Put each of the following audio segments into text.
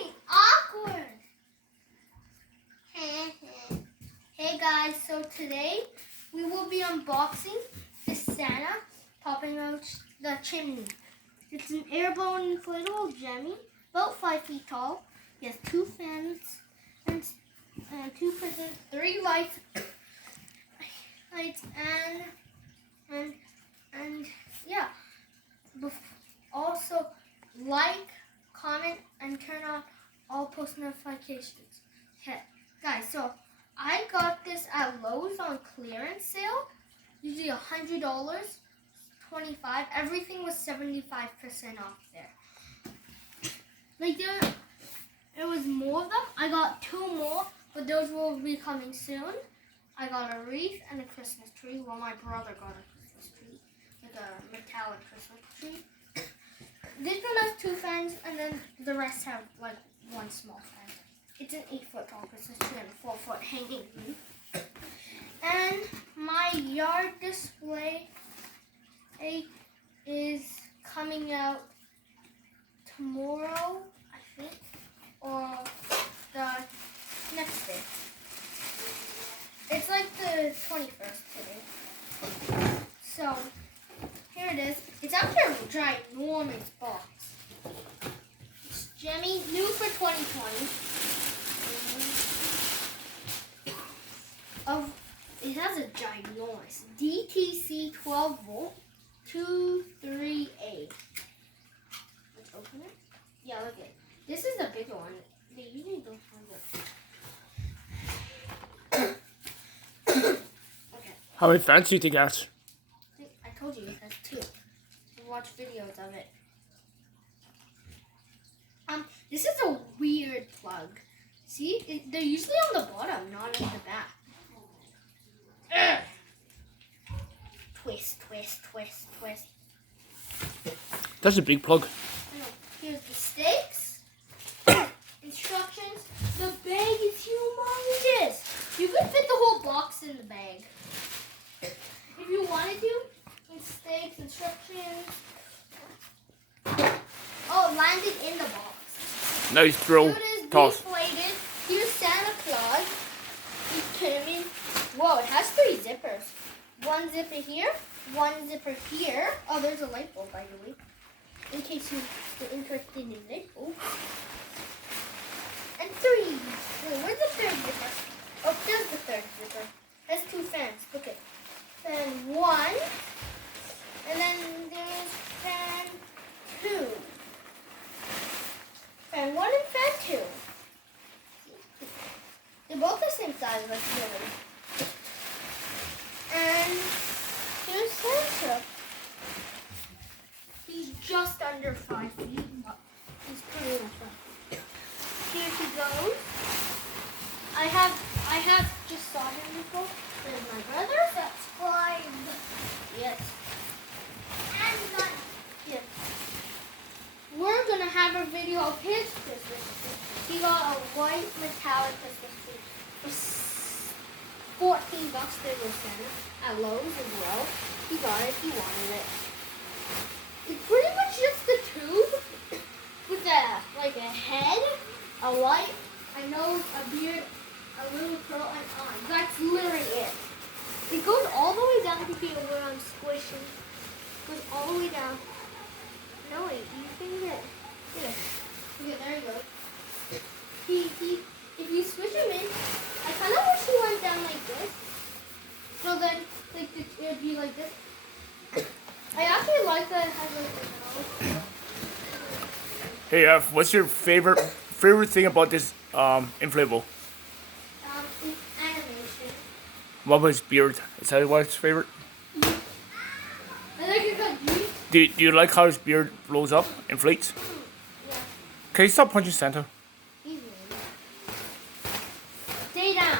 being awkward. Hey guys, so today we will be unboxing the Santa popping out the chimney. It's an airborne inflatable Jimmy, about 5 feet tall. He has 2 fans and 2 prisons, 3 lights, and yeah. Also, like, comment, and turn on all post notifications. Okay, guys, so I got this at Lowe's on clearance sale. Usually $100, $25. Everything was 75% off there. Like there was more of them. I got 2 more, but those will be coming soon. I got a wreath and a Christmas tree. Well, my brother got a Christmas tree, like a metallic Christmas tree. This one has 2 fans, and then the rest have like 1 small fan. It's an 8-foot tall Christmas tree and a 4-foot hanging roof. And my yard display is coming out tomorrow, I think, or the next day. It's like the 21st today. So here it is. It's actually a ginormous box. It's Jimmy, new for 2020. It has a ginormous DTC 12 volt 23A. Let's open it. Yeah, look at it. This is the bigger one. They usually don't have it. Okay. How many fans do you think it has? I told you it has 2. Watch videos of it. This is a weird plug. See, they're usually on the bottom, not at the back. Twist, twist, twist, twist. That's a big plug. Here's the stakes. Instructions. The bag is humongous. You could fit the whole box in the bag. If you wanted to. Stakes, instructions. Oh, it landed in the box. Nice throw. Here it is, Toss. deflated. Here's Santa Claus. You kidding me? Whoa, it has 3 zippers. 1 zipper here, 1 zipper here. Oh, there's a light bulb, by the way, in case you're interested in light bulb. And 3. Wait, where's the 3rd zipper? Oh, there's the 3rd zipper. Has 2 fans. Look at fan 1. And then there's fan 2. Fan 1 and fan 2. They're both the same size, like really. And here's Santa. He's just under 5 feet, but he's pretty much right. Here he goes. I have just saw him before. There's my brother. That's 5. Yes. And yeah. We're gonna have a video of his Christmas tree. He got a white metallic Christmas tree for $14. There was Santa at Lowe's as well. He got it. He wanted it. It's pretty much just the tube with a head, a light, a nose, a beard, a little curl, and arms. That's literally it. It goes all the way down to here where I'm squishing. Goes all the way down. No, wait, you can get it. Okay, there you go. If you switch him in, I kind of wish he went down like this. So then, like, it would be like this. I actually like that it has like a nose. Hey, what's your favorite thing about this inflatable? It's animation. What about his beard? Is that what's favorite? I like it got deep. Do you like how his beard blows up, inflates? Yeah. Okay, stop punching Santa. Easy. Stay down.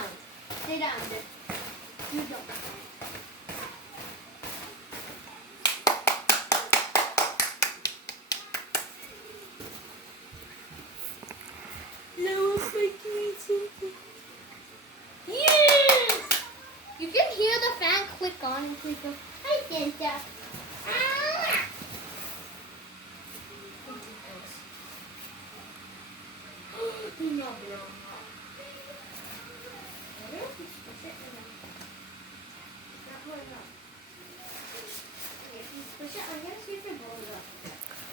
Stay down. You don't. Yes! You can hear the fan click on and click off. Hi, Santa. Ah!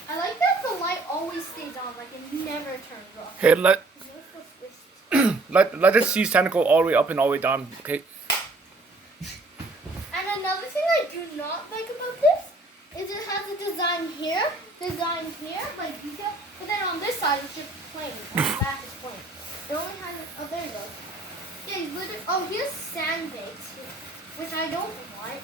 I like that the light always stays on, like it never turns off. Hey, let us see Santa go all the way up and all the way down. Okay. And another thing I do not like about this is it has a design here, like detail, but then on this side it's just plain. On the back is plain. It only has oh there it goes. Yeah, he's literally here's sandbags, which I don't want,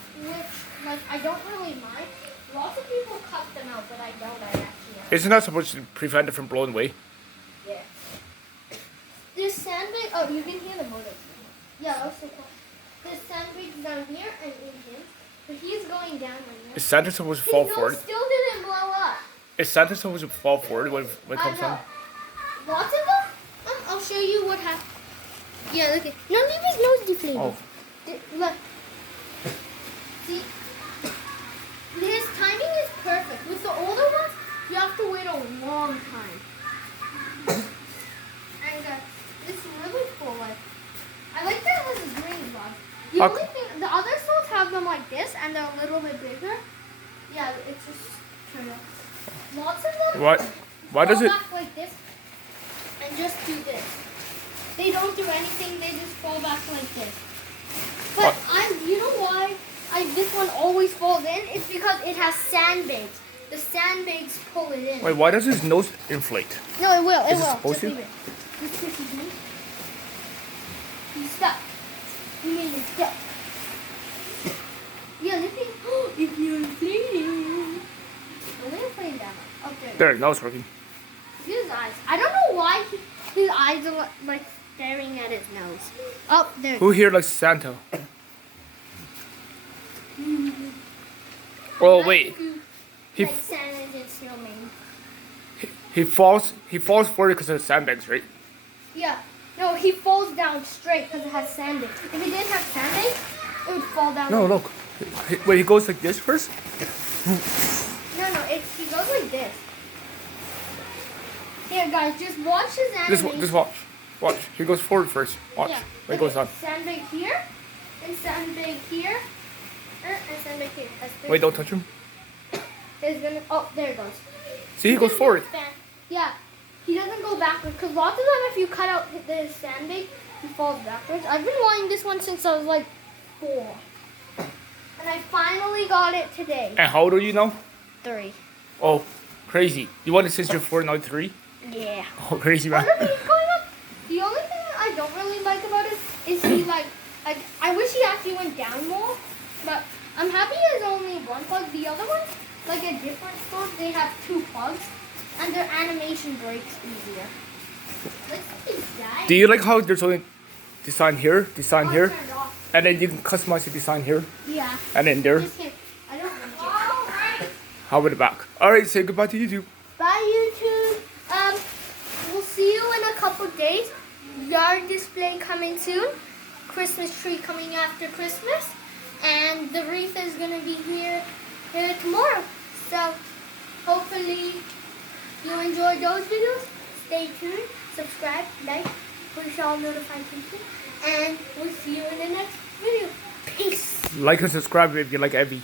I don't really mind. Lots of people cut them out, but I don't. I actually like. Isn't that supposed to prevent it from blowing away? Yeah. There's sandbag. Oh, you can hear the motor. Yeah, that was so cool. There's sandbags down here and in him, but he's going down right now. Is Santa supposed to fall forward? Still didn't blow up. Is Santa supposed to fall forward when it comes down? Lots of them. I'll show you what happened. Yeah, look at. No, leave his nose deflated. Oh. Look. See. His timing is perfect. With the older ones, you have to wait a long time. And it's really cool. Like, I like that it has a green one. The only thing, the other stores have them like this, and they're a little bit bigger. Yeah, it's just turned up. Lots of them. What? Why does fall it? back like this, and just do this. They don't do anything. They just fall back like this. But you know why? This one always falls in. It's because it has sandbags. The sandbags pull it in. Wait, why does his nose inflate? No, it will. It Is it will. supposed Just to? leave it. Just push his knee. He's stuck. You made him stuck. Yeah, look at if you're inflating. I'm gonna play him down. Okay. There, now it's working. His eyes. I don't know why his eyes are like staring at his nose. Oh, there. Who here likes Santa? Oh wait, he Like Santa's and snowman. he falls forward because of the sandbags, right? Yeah. No, he falls down straight because it has sandbags. If it didn't have sandbags, it would fall down. No, look. Wait, he goes like this first. No, he goes like this. Here, guys, just watch his animation. Just watch. He goes forward first. Watch. Yeah. Wait, goes down. Sandbag here, and sandbag here, and sandbag here. Wait, don't touch him. There's gonna. Oh, there it goes. See, he goes forward. Yeah. He doesn't go backwards because lots of them, if you cut out the sandbag, he falls backwards. I've been wanting this one since I was like 4, and I finally got it today. And how old are you now? 3. Oh, crazy. You wanted since you're 4, now 3? Yeah. Oh, crazy man. He's going up. The only thing I don't really like about it is he like I wish he actually went down more, but I'm happy he has only 1 plug. The other ones, like at different stores, they have 2 plugs, and their animation breaks easier. Let's see, guys. Do you like how there's only design here, Turned off. and then you can customize the design here, Yeah. and then there? Just can't. I don't like it. How about the back? Alright, say goodbye to YouTube. Bye, YouTube. We'll see you in a couple days. Yard display coming soon. Christmas tree coming after Christmas. And the wreath is going to be here tomorrow. So, hopefully you enjoyed those videos. Stay tuned. Subscribe, like, push all notifications. And we'll see you in the next video. Peace. Like and subscribe if you like Evey.